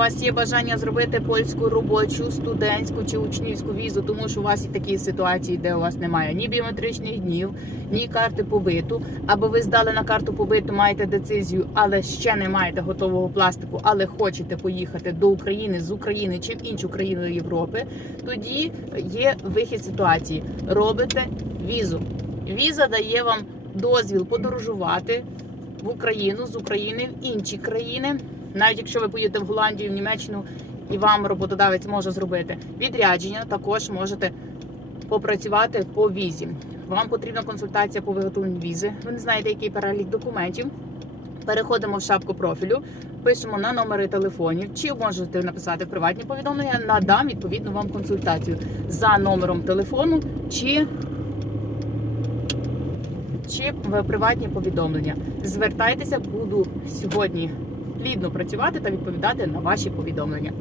вас є бажання зробити польську робочу, студентську чи учнівську візу, тому що у вас є такі ситуації, де у вас немає ні біометричних днів, ні карти побиту, або ви здали на карту побиту, маєте децизію, але ще не маєте готового пластику, але хочете поїхати до України з України чи в іншу країну Європи, тоді є вихід ситуації. Робите візу. Віза дає вам дозвіл подорожувати в Україну з України в інші країни. Навіть якщо ви поїдете в Голландію, в Німеччину і вам роботодавець може зробити відрядження, також можете попрацювати по візі. Вам потрібна консультація по виготовленню візи. Ви не знаєте, який перелік документів. Переходимо в шапку профілю, пишемо на номери телефонів, чи можете написати приватні повідомлення. Надам відповідну вам консультацію за номером телефону чи чи в приватні повідомлення. Звертайтеся, буду сьогодні плідно працювати та відповідати на ваші повідомлення.